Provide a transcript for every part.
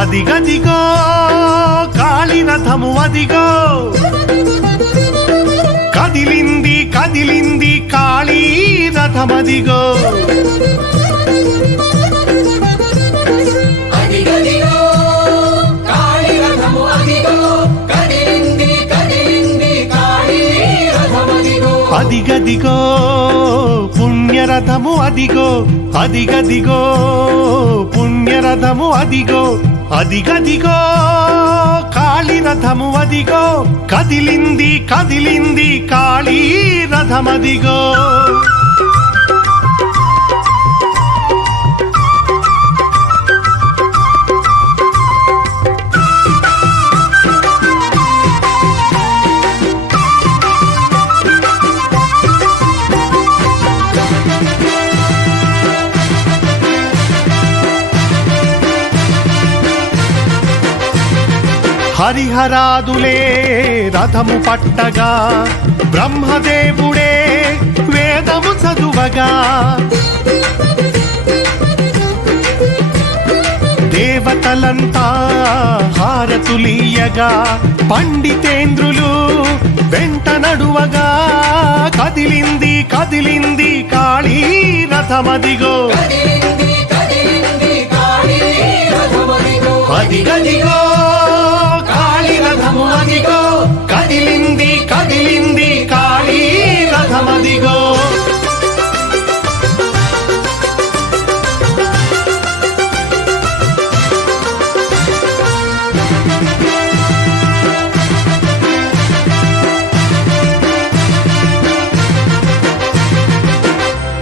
అదిగదిగో కాళీ రథము అదిగో. కదిలింది కదిలింది కాళీ రథమదిగో అదిగదిగో కాళీ రథము అదిగో. కదిలింది కదిలింది కాళీ రథమదిగో అదిగదిగో పుణ్యరథము అదిగో. అదిగదిగో పుణ్యరథము అదిగో. అదిగదిగో కాళీరథము అదిగో కదిలింది కదిలింది కాళీ రథమదిగో హరిహరాదులే రథము పట్టగా బ్రహ్మదేవుడే వేదము చదువగా. దేవతలంతా హారతులీయగా పండితేంద్రులు వెంట నడువగా. కదిలింది కదిలింది కాళీ రథమదిగో. అదిగదిగో. కదిలింది కదిలింది కాళీ రథమదిగో.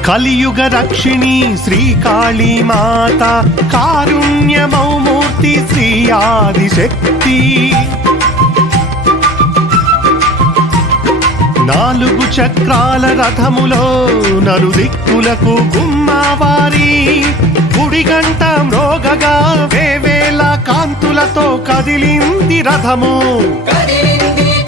కలియుగ రక్షిణి శ్రీకాళీ మాత కారుణ్యమౌమూర్తి శ్రీ ఆదిశక్తి. నాలుగు చక్రాల రథములో నలుదిక్కులకు గుమ్మావారి. గుడిగంట మ్రోగగా వేవేల కాంతులతో కదిలింది రథము. కదిలింది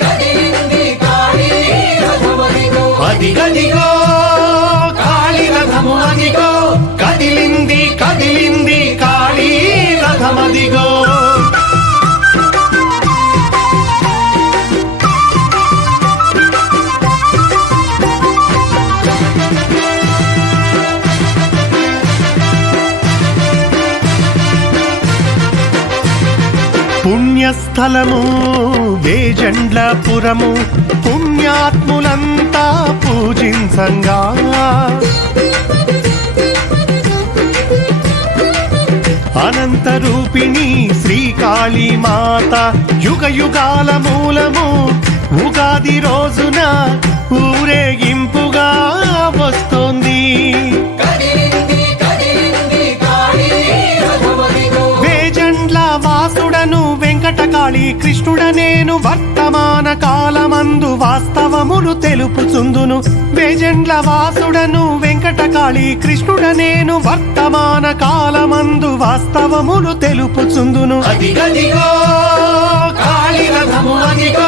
పుణ్యస్థలము వేజండ్లపురము పుణ్యాత్ములంతా పూజించంగా. అనంత రూపిణి శ్రీకాళీ మాత యుగ యుగాల మూలము ఉగాది రోజున ఊరేగింపుగా వస్తోంది. కృష్ణుడ నేను వర్తమాన కాలమందు వాస్తవమును తెలుపుచుందును. వేజెండ్ల వాసుడను వెంకటకాళి కృష్ణుడ నేను వర్తమాన కాలమందు వాస్తవమును తెలుపుచుందును. అదిగదిగో కాళీ రథము అదిగో